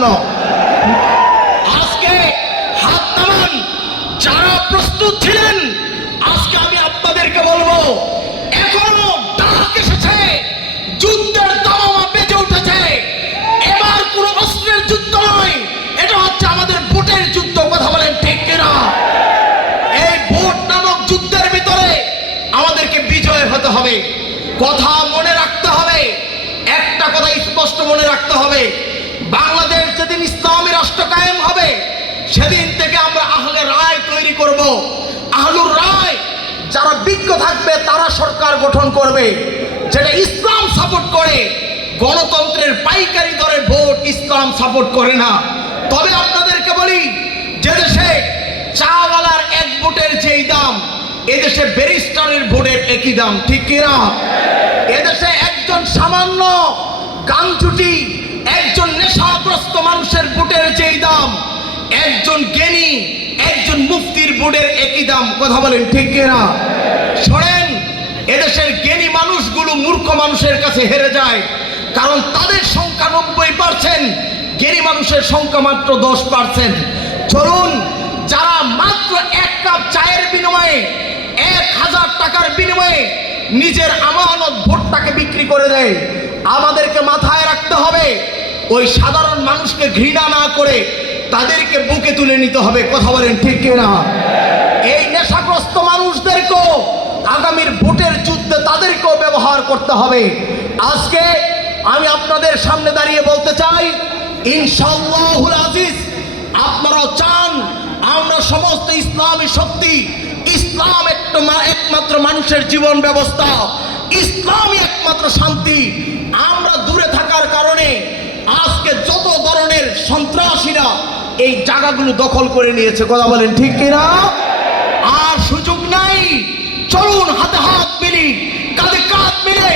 জন্য। আজকে হাত নামান, যারা প্রস্তুত ছিলেন, আজকে আমি আপনাদেরকে বলব, এখনও ডাক এসেছে, যুদ্ধের দামামা বেজে উঠেছে। এবার কোন অস্ত্রের যুদ্ধ নয়, এটা হচ্ছে আমাদের ভোটের যুদ্ধ, কথা বলেন ঠিক কিনা? এই ভোট নামক যুদ্ধের ভিতরে আমাদেরকে বিজয় হতে হবে। কথা মনে রাখতে হবে, একটা কথা স্পষ্ট মনে রাখতে হবে। কায়েম হবে। সেদিন থেকে আমরা আহলে রায় তৈরি করব। আহলুর রায় যারা বিজ্ঞ থাকবে, তারা সরকার গঠন করবে। যেটা ইসলাম সাপোর্ট করে, গণতন্ত্রের পাইকারি দরের ভোট ইসলাম সাপোর্ট করে না। তবে আপনাদেরকে বলি, যে দেশে চাওয়ালার এক ভোটের যেই দাম এদেশে ব্যারিস্টারের ভোটের একই দাম, ঠিক কিনা এদেশে একজন সামান্য গানচুটি একজন নেশাগ্রস্ত মানুষের ভোটের যেই দাম একজন জ্ঞানী একজন মুফতির একই দাম, কথা বলেন ঠিক কিনা? শোনেন, এদেশের জ্ঞানী মানুষগুলো মূর্খ মানুষের কাছে হেরে যায়, কারণ তাদের সংখ্যা নব্বই পার্সেন্ট জ্ঞানী মানুষের সংখ্যা মাত্র দশ পার্সেন্ট চলুন, যারা মাত্র এক কাপ চায়ের বিনিময়ে, এক হাজার টাকার বিনিময়ে নিজের আমানত ভোটটাকে বিক্রি করে দেয়, আমাদেরকে মাথায় রাখতে হবে, ওই সাধারণ মানুষকে ঘৃণা না করে তাদেরকে বুকে তুলে নিতে হবে। কথা বলেন ঠিক কিনা? এই নেশাগ্রস্ত মানুষদেরকেও আগামীর ভোটের যুদ্ধে তাদেরকেও ব্যবহার করতে হবে। আজকে আমি আপনাদের সামনে দাঁড়িয়ে বলতে চাই ইনশাল্লাহুল আজিজ, আপনারাও চান আমরা সমস্ত ইসলামী শক্তি, ইসলাম একমাত্র মানুষের জীবন ব্যবস্থা, ইসলামই একমাত্র শান্তি। আমরা দূরে থাকার কারণে আজকে যত ধরনের সন্ত্রাসীরা এই জায়গাগুলো দখল করে নিয়েছে, কথা বলেন ঠিক কিনা? আর সুযোগ নাই। চলুন হাতে হাত মিলি, কাঁধে কাঁধ মিলে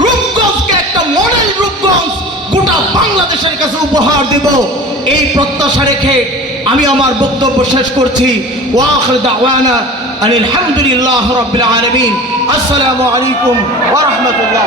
রূপগঞ্জকে একটা মডেল রূপগঞ্জ গোটা বাংলাদেশের কাছে উপহার দেব। এই প্রত্যাশা রেখে আমি আমার বক্তব্য শেষ করছি। ওয়াখির দাওয়ানা আলহামদুলিল্লাহ রাব্বিল আলামিন। আসসালামু আলাইকুম ওয়া রাহমাতুল্লাহ।